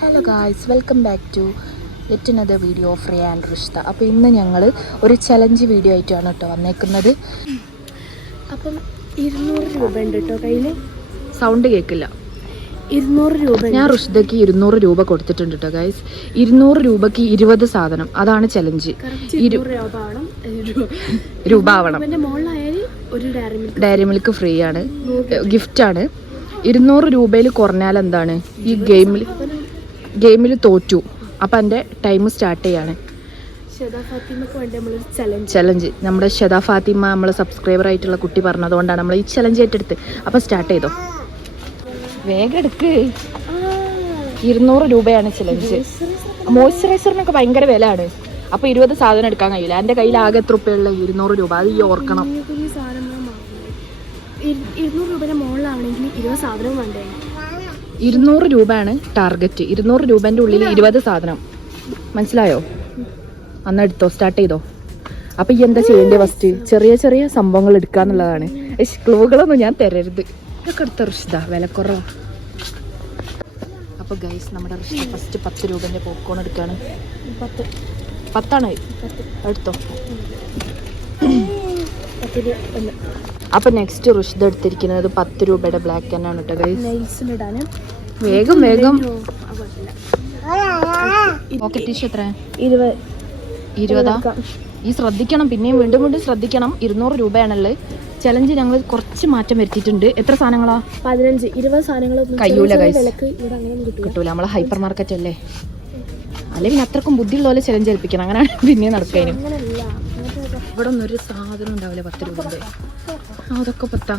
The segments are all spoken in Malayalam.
Hello guys, welcome back to yet another video of Riya and Rishta. അപ്പോൾ ഇന്ന് ഞങ്ങൾ ഒരു ചലഞ്ച് വീഡിയോ ആയിട്ടാണ് കേട്ടോ വന്നേക്കുന്നത്. അപ്പം 200 രൂപ ഉണ്ട് കേട്ടോ കയ്യിൽ. സൗണ്ട് കേൾക്കില്ല. 200 രൂപ. ഞാൻ റുഷ്ദയ്ക്ക് 200 രൂപ കൊടുത്തിട്ടുണ്ട് കേട്ടോ ഗായ്സ്. 200 രൂപയ്ക്ക് 20 സാധനം, അതാണ് ചലഞ്ച്. രൂപ ആവണം. ഡയറി മിൽക്ക് ഫ്രീ ആണ്, ഗിഫ്റ്റാണ്. 200 രൂപയിൽ കുറഞ്ഞാൽ എന്താണ്, ഈ ഗെയിമിൽ തോറ്റു. അപ്പം എൻ്റെ ടൈം സ്റ്റാർട്ട് ചെയ്യാണ്. ചലഞ്ച് നമ്മുടെ ഷെദ ഫാത്തിമ നമ്മൾ സബ്സ്ക്രൈബർ ആയിട്ടുള്ള കുട്ടി പറഞ്ഞതുകൊണ്ടാണ് നമ്മൾ ഈ ചലഞ്ച് ഏറ്റെടുത്ത്. അപ്പം സ്റ്റാർട്ട് ചെയ്തോ, വേഗം എടുക്ക്. 200 രൂപയാണ് ചലഞ്ച്. മോയ്സ്ചറൈസറിനൊക്കെ ഭയങ്കര വിലയാണ്. അപ്പോൾ 20 സാധനം എടുക്കാൻ കഴിയില്ല. എൻ്റെ കയ്യിൽ ആകെ എത്ര രൂപയുള്ള 200 രൂപ, അത് ഈ ഓർക്കണം. 200 രൂപയുടെ മുകളിലാണെങ്കിൽ 20 സാധനം വേണ്ടേ? 200 രൂപയാണ് ടാർഗറ്റ്. 200 രൂപേൻ്റെ ഉള്ളിൽ 20 സാധനം, മനസ്സിലായോ? അന്ന് എടുത്തോ, സ്റ്റാർട്ട് ചെയ്തോ. അപ്പം ഈ എന്താ ചെയ്യേണ്ടത്? ഫസ്റ്റ് ചെറിയ ചെറിയ സംഭവങ്ങൾ എടുക്കുക എന്നുള്ളതാണ്. ക്ലൂകളൊന്നും ഞാൻ തരരുത്. ഇതൊക്കെ എടുത്ത റുഷ്ദ, വിലക്കുറവാ. അപ്പോൾ ഗൈസ്, നമ്മുടെ റുഷ്ദ ഫസ്റ്റ് 10 രൂപേൻ്റെ പോപ്കോൺ എടുക്കുകയാണ്. 10 എടുത്തോ. അപ്പൊ നെക്സ്റ്റ് റുഷ്ദ എടുത്തിരിക്കുന്നത് 10 രൂപയുടെ ബ്ലാക്ക് തന്നെയാണ് കേട്ടോ ഗൈസ്. വേഗം വേഗം. പോക്കറ്റ് ടിഷ്യൂ എത്ര? 20. ഈ ശ്രദ്ധിക്കണം, പിന്നെയും വീണ്ടും വീണ്ടും ശ്രദ്ധിക്കണം. 200 രൂപയാണുള്ളത്. ചലഞ്ച് ഞങ്ങൾ കുറച്ച് മാറ്റം വരുത്തിയിട്ടുണ്ട്. എത്ര സാധനങ്ങളാ? 15. 20 സാധനങ്ങൾ കഴിയൂല ഗൈസ്, കിട്ടൂല. നമ്മളെ ഹൈപ്പർ മാർക്കറ്റ് അല്ലേ, അല്ലെങ്കിൽ അത്രക്കും ബുദ്ധിയുള്ള പോലെ ചലഞ്ച് ഏൽപ്പിക്കണം. അങ്ങനെയാണ് പിന്നെ നടക്കാനും. ഇവിടെ ഒന്നും ഒരു സാധനം ഉണ്ടാവില്ല 10 രൂപ. അതൊക്കെ 10.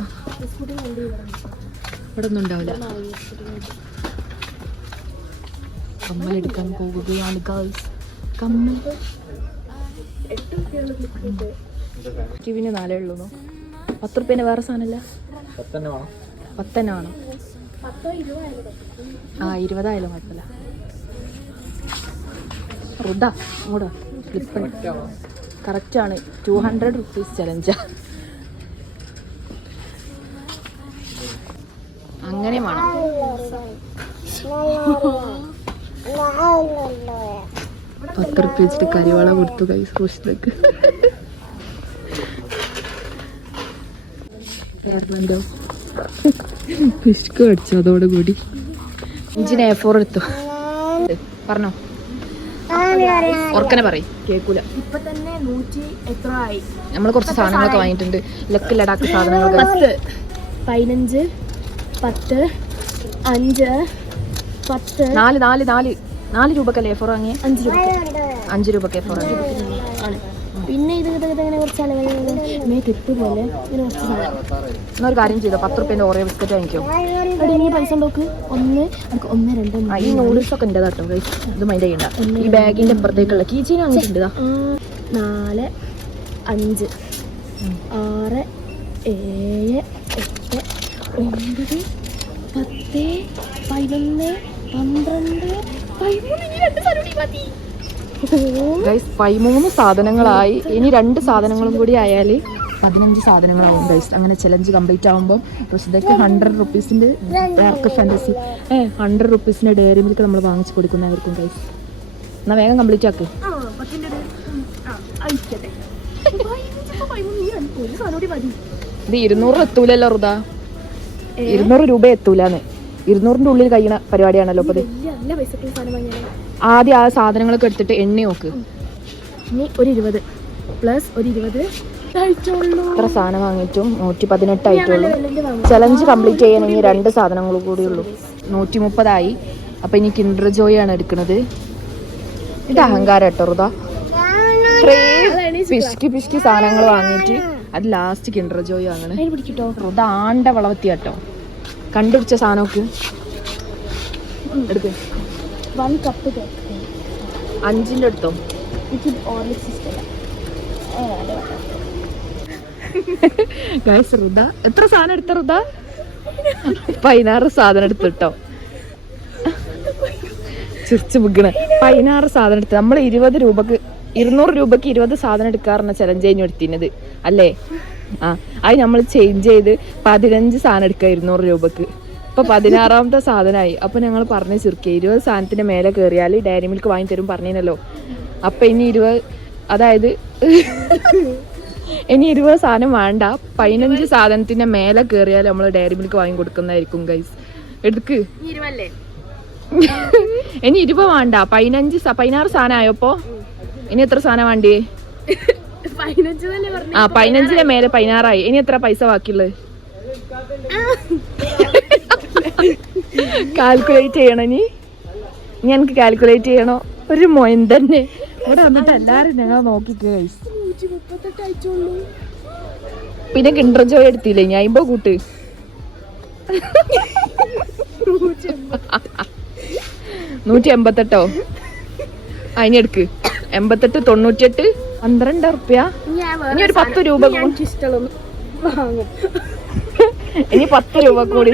ഇവിടെ ഒന്നും ഉണ്ടാവില്ല. കമ്മലെടുക്കാൻ പോവുകയാണ് ഗേൾസ്. കമ്മൽ ടിവിന് 4 ഉള്ളൂ. 10 റുപ്യേൻ്റെ വേറെ സാധനമല്ല. 10 വേണം. 20 ആയാലും കുഴപ്പമില്ല. റുദാ അങ്ങോട്ടാ, ഫ്ലിപ്പ് കറക്റ്റാണ്. 200 റുപ്പീസ് ചലഞ്ചാ. അങ്ങനെ വേണം. 10 റുപ്യ വെച്ചിട്ട് കരിവാള കൊടുത്തു ഗൈസ് റുഷ്ദക്ക്. പിഷ്ക് അടിച്ചു അതോടുകൂടി. 5 A4 എടുത്തു. പറഞ്ഞോ, ഓർക്കനെ പറയും, കേൾക്കൂല. ഇപ്പൊ തന്നെ 100 എത്ര ആയി? നമ്മൾ കുറച്ച് സാധനങ്ങളൊക്കെ വാങ്ങിയിട്ടുണ്ട്. ലക്ക് ലഡാക്ക് സാധനങ്ങൾ. 10, 15, 10, 5, 10. 4 രൂപക്കല്ലേ A4 വാങ്ങിയ? 5 രൂപക്ക് A4 ആണ്. പിന്നെ ഇത് ഇങ്ങനെ കുറച്ച് പോലെ ഇങ്ങനെ കുറച്ച് സാധനം. എന്നൊരു കാര്യം ചെയ്തോ, 10 റുപ്യേൻ്റെ ഓറിയോ ബിസ്ക്കറ്റ് വാങ്ങിക്കോ. ഇനി പൈസ ഉണ്ടോക്ക്? 1, 2. ഈ നൂഡിൽസ് ഒക്കെ ഉണ്ട് കേട്ടോ. ഇത് മൈൻഡ് ചെയ്യണ്ട. ഈ ബാഗിന്റെ അപ്പുറത്തേക്കുള്ള കീച്ചീന് വാങ്ങിയിട്ടുണ്ട്. 4, 5, 6, 7, 8, 9, 10, 11, 12, 13. 13 സാധനങ്ങളായി. ഇനി 2 സാധനങ്ങളും കൂടി ആയാൽ 15 സാധനങ്ങളാവും ഗൈസ്. അങ്ങനെ ചലഞ്ച് കംപ്ലീറ്റ് ആകുമ്പോൾ റുഷ്ദയ്ക്ക് 100 റുപ്പീസിൻ്റെ ഡാർക്ക് ഫാൻറ്റസി 100 റുപ്പീസിൻ്റെ ഡയറി മിൽക്ക് നമ്മൾ വാങ്ങിച്ച് കൊടുക്കുന്നതായിരിക്കും ഗൈസ്. എന്നാൽ വേഗം കംപ്ലീറ്റ് ആക്ക്. ഇത് 200 എത്തൂലല്ലോ റുദ. 200 രൂപ എത്തൂലെന്ന്. 200ൻ്റെ ഉള്ളിൽ കഴിയുന്ന പരിപാടിയാണല്ലോ അപ്പോൾ. ആദ്യം ആ സാധനങ്ങളൊക്കെ എടുത്തിട്ട് എണ്ണി നോക്ക്. ഇനി ഒരു 20 പ്ലസ് ഒരു 20 ഇത്ര സാധനം വാങ്ങിയിട്ടും 118 ആയിട്ടുള്ളൂ. ചലഞ്ച് കംപ്ലീറ്റ് ചെയ്യണമെങ്കിൽ 2 സാധനങ്ങൾ കൂടിയുള്ളൂ. 130 ആയി. അപ്പം ഇനി കിൻഡർ ജോയ് ആണ് എടുക്കുന്നത്. ഇത് അഹങ്കാരം കേട്ടോ റുദ. പിഷ്കി സാധനങ്ങൾ വാങ്ങിയിട്ട് അത് ലാസ്റ്റ് കിൻഡർ ജോയ് വാങ്ങണേ. റുദ ആണ്ട വളവത്തി കേട്ടോ. കണ്ടുപിടിച്ച സാധനമൊക്കെ എടുക്ക്. 1 കപ്പ് 5ൻ്റെ എടുത്തോ. ഗൈസ്, റുദ എത്ര സാധനം എടുത്ത? റുദ 16 സാധനം എടുത്തിട്ടോ. ചിരിച്ചു ബുഗണ. 16 സാധനം എടുത്ത്. നമ്മൾ 200 രൂപക്ക് 20 സാധനം എടുക്കാറുണ്ട് ചലഞ്ച് കഴിഞ്ഞ് എടുത്തിരുന്നത് അല്ലേ? അത് നമ്മൾ ചേഞ്ച് ചെയ്ത് 15 സാധനം എടുക്കുക 200 രൂപക്ക്. ഇപ്പൊ 16ാമത്തെ സാധനമായി. അപ്പൊ ഞങ്ങൾ പറഞ്ഞു ചുരുക്കി 20 സാധനത്തിന്റെ മേലെ കയറിയാൽ ഡയറി മിൽക്ക് വാങ്ങി തരും പറഞ്ഞല്ലോ. അപ്പൊ ഇനി 20, അതായത് ഇനി 20 സാധനം വേണ്ട, 15 സാധനത്തിന്റെ മേലെ കയറിയാൽ നമ്മൾ ഡയറി മിൽക്ക് വാങ്ങി കൊടുക്കുന്നതായിരിക്കും ഗൈസ്. എടുക്ക്. ഇനി 20 വേണ്ട, 16 സാധനം ആയപ്പോ ഇനി എത്ര സാധനം വേണ്ടേ? 15ന്റെ മേലെ 16ആയി. ഇനി എത്ര പൈസ ബാക്കിയുള്ളത്? കാൽക്കുലേറ്റ് ചെയ്യണോ? ഇനി എനിക്ക് കാൽക്കുലേറ്റ് ചെയ്യണോ? ഒരു മൊയൻ തന്നെ ഇവിടെ വന്നിട്ട് എല്ലാരും ഞങ്ങൾ നോക്കിക്കോ ഗൈസ്. പിന്നെ കിൻഡർ ജോയ് എടുത്തില്ലേ? ഞാൻ 50 കൂട്ട്. 188. അതിന് എടുക്ക്. 88, 98, 12 റുപ്യ. ഇനി ഒരു 10 രൂപ. ഇനി 10 രൂപ കൂടി.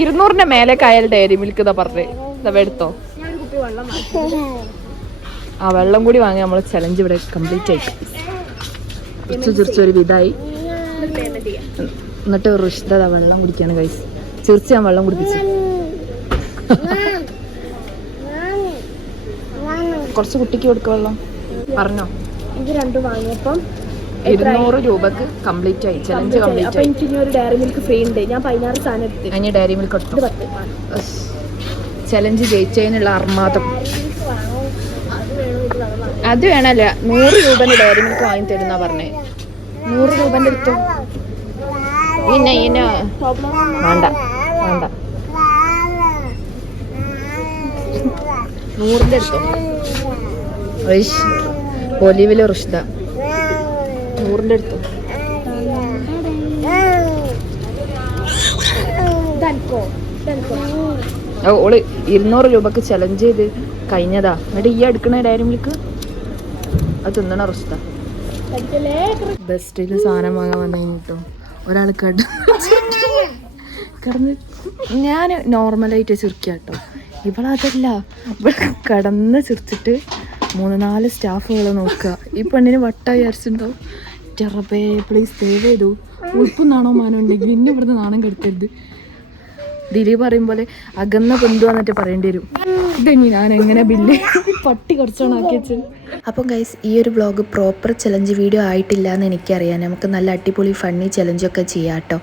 200ന്റെ മേലേക്കായാൽ ഡയറി മിൽക്ക് ഇതാ പറഞ്ഞേ. ഇതാ എടുത്തോ. ആ വെള്ളം കൂടി വാങ്ങി നമ്മൾ ചലഞ്ച് ഇവിടെ കംപ്ലീറ്റ് ആയി. ചിരിച്ചൊരു വിധായി. എന്നിട്ട് ഋഷിത വെള്ളം കുടിക്കാണ് ഗൈസ്. ചിരിച്ച് ഞാൻ വെള്ളം കുടിപ്പിച്ചു. കുറച്ച് കുട്ടിക്ക് കൊടുക്ക വെള്ളം. പറഞ്ഞോ. ഇത് രണ്ടും വാങ്ങിയപ്പം 200 രൂപക്ക് കംപ്ലീറ്റ് ആയി. ചലഞ്ച് കംപ്ലീറ്റ് ആയി. എനിക്ക് ഇനി ഒരു ഡയറി മിൽക്ക് ഫ്രീ ഉണ്ട്. ഞാൻ 16 സാധനം എടുത്ത്. അതിന് ഡയറി മിൽക്ക് എടുത്തു. ചലഞ്ച് ജയിച്ചതിനുള്ള അർമാദം. അത് വേണല്ല, 100 രൂപന്റെ ഡയറി മിൽക്ക് വാങ്ങി തരുന്ന പറഞ്ഞേ. 100 രൂപന്റെ എടുത്തു. പിന്നെ വേണ്ട വേണ്ട, 100ന്റെ എടുത്തോ. ഒലിവില് ഋഷിത 100ന്റെ എടുത്തു. ഓള് 200 രൂപക്ക് ചലഞ്ച് ചെയ്ത് കഴിഞ്ഞതാ. എന്നിട്ട് ഈ എടുക്കണ ഡയറി മിൽക്ക് അത് തിന്നണ ഋഷിത. ബെസ്റ്റില് സാധനം വാങ്ങാൻ വന്നു കേട്ടോ. ഒരാൾ കിടന്ന് ഞാൻ നോർമലായിട്ട് ചിരിക്കാട്ടോ. ഇവളതല്ല, ഇവിടെ കിടന്ന് ചിരിച്ചിട്ട് 3-4 സ്റ്റാഫുകളെ നോക്കുക. ഈ പെണ്ണിന് വട്ട വിചാരിച്ചിട്ടുണ്ടോ? ചെറപ്പേ പ്ലീസ് സേവ് ചെയ്തു. ഉൾപ്പുന്നാണോ മാനോ ഉണ്ടെങ്കിൽ ഇന്നെ ഇവിടുന്ന് നാണം കെടുത്തരുത്. ദിലീപ് പറയും പോലെ അകന്ന ബന്ധു എന്നിട്ട് പറയേണ്ടി വരും. ഇതെനി ഞാൻ എങ്ങനെ ബില്ല് പട്ടി കുറച്ചാണ് ആക്കി വെച്ചത്. അപ്പം ഗൈസ്, ഈ ഒരു വ്ളോഗ് പ്രോപ്പർ ചലഞ്ച് വീഡിയോ ആയിട്ടില്ല എന്ന് എനിക്കറിയാം. നമുക്ക് നല്ല അടിപൊളി ഫണ്ണി ചലഞ്ചൊക്കെ ചെയ്യാം കേട്ടോ.